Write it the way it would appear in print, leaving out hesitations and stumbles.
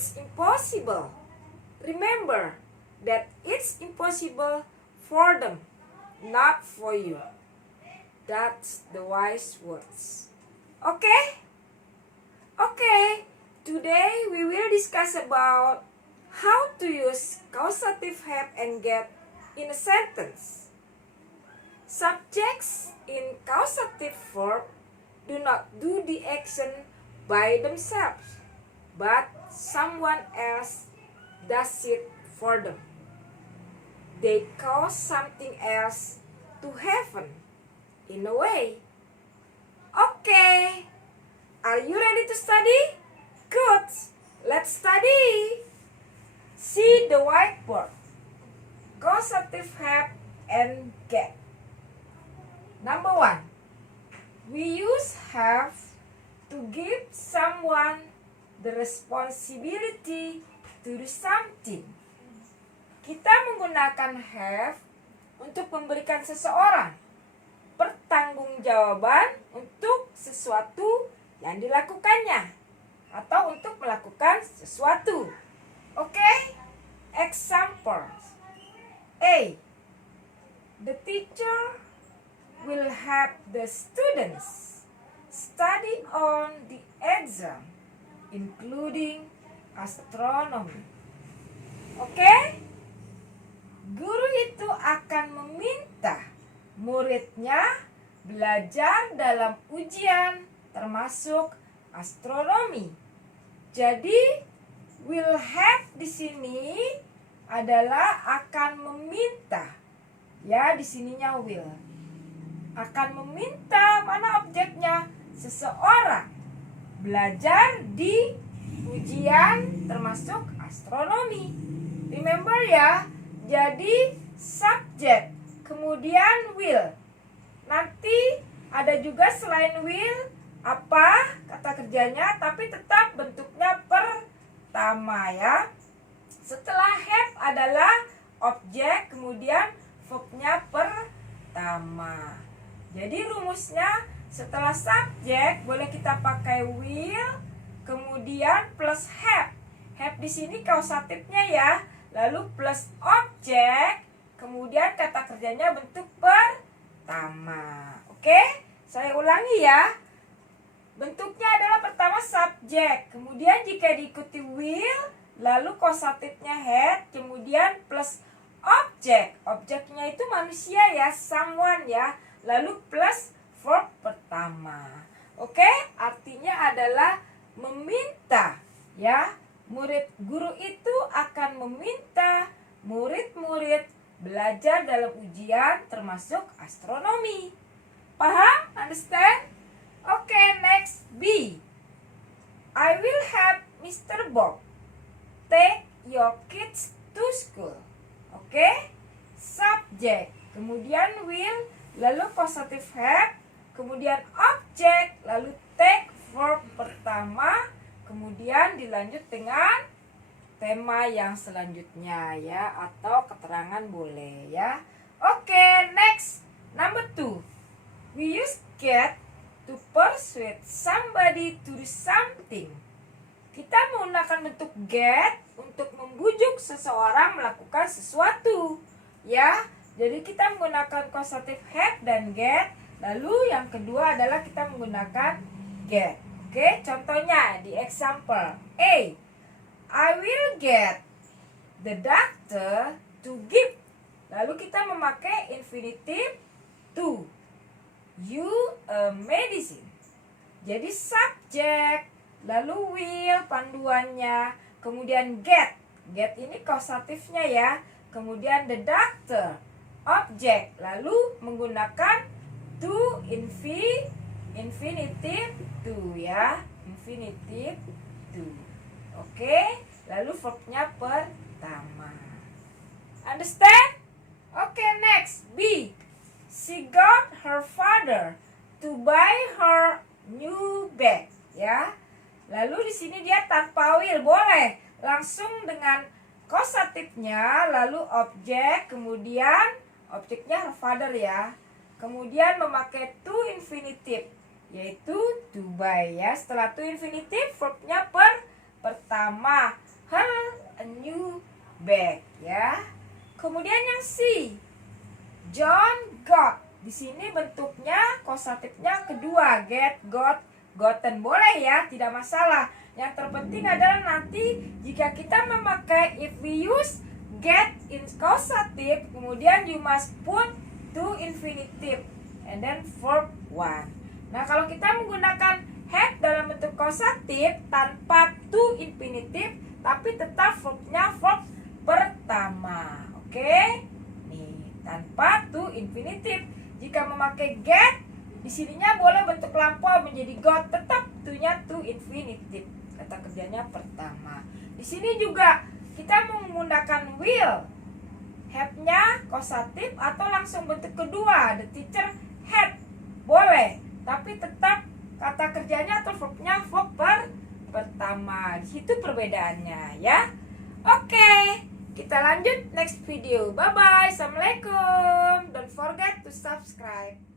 it's impossible. Remember that it's impossible for them, not for you. That's the wise words. Okay? Okay, today we will discuss about how to use causative have and get in a sentence. Subjects in causative verb do not do the action by themselves, but someone else does it for them. They cause something else to happen, in a way. Okay, are you ready to study? Good, let's study. See the whiteboard. Causative have and get. Number 1. We use have to give someone the responsibility to do something. Kita menggunakan have untuk memberikan seseorang pertanggungjawaban untuk sesuatu yang dilakukannya atau untuk melakukan sesuatu. Okay? Examples. A. The teacher will help the students study on the exam, including astronomy. Okay? Guru itu akan meminta muridnya belajar dalam ujian termasuk astronomi. Jadi will have di sini adalah akan meminta. Ya, di sininya will. Akan meminta, mana objeknya? Seseorang belajar di ujian termasuk astronomi. Remember ya. Jadi subject kemudian will. Nanti ada juga selain will apa kata kerjanya, tapi tetap bentuknya pertama ya. Setelah have adalah objek, kemudian verbnya pertama. Jadi rumusnya setelah subjek boleh kita pakai will, kemudian plus have. Have di sini kausatifnya ya. Lalu plus objek, kemudian kata kerjanya bentuk pertama. Oke? Saya ulangi ya. Bentuknya adalah pertama subjek, kemudian jika diikuti will, lalu kausatifnya had, kemudian plus objek. Objeknya itu manusia ya, someone ya. Lalu plus verb pertama. Oke? Artinya adalah meminta ya. Guru itu akan meminta murid-murid belajar dalam ujian termasuk astronomi. Paham? Understand? Okay, next B. I will help Mr. Bob take your kids to school. Okay? Subject, kemudian will, lalu causative have, kemudian objek, lalu take verb pertama, kemudian dilanjut dengan tema yang selanjutnya ya, atau keterangan boleh ya. Oke, next. Number 2. We use get to persuade somebody to do something. Kita menggunakan bentuk get untuk membujuk seseorang melakukan sesuatu ya. Jadi kita menggunakan causative have dan get. Lalu yang kedua adalah kita menggunakan get. Oke, contohnya di example A. I will get the doctor to give. Lalu kita memakai infinitive to. You a medicine. Jadi subjek, lalu will panduannya, kemudian get. Get ini kausatifnya ya. Kemudian the doctor, objek, lalu menggunakan to infinitive to ya, infinitive to. Oke, lalu verbnya pertama. Understand? Oke, next B. She got her father to buy her new bag ya. Lalu di sini dia tanpa will, boleh langsung dengan kausatifnya, lalu objek, kemudian objeknya her father ya. Kemudian memakai to infinitive, yaitu to buy ya. Setelah to infinitive, verbnya pertama. her a new bag ya. Kemudian yang C, John got. Di sini bentuknya kosatifnya kedua, get, got, gotten. Boleh ya, tidak masalah. Yang terpenting adalah nanti jika kita memakai if we use get in causative, kemudian you must put to infinitive and then verb 1. Nah, kalau kita menggunakan have dalam bentuk causative tanpa to infinitive tapi tetap verbnya verb pertama. Oke? Nih, tanpa to infinitive. Jika memakai get, di sininya boleh bentuk lampau menjadi got, tetap to-nya to infinitive. Kata kerjanya pertama. Di sini juga kita menggunakan will. Have-nya causative atau langsung bentuk kedua, the teacher had. Boleh, tapi tetap kata kerjanya atau verbnya verb pertama. Di situ perbedaannya ya. Oke, kita lanjut next video. Bye bye. Assalamualaikum. Don't forget to subscribe.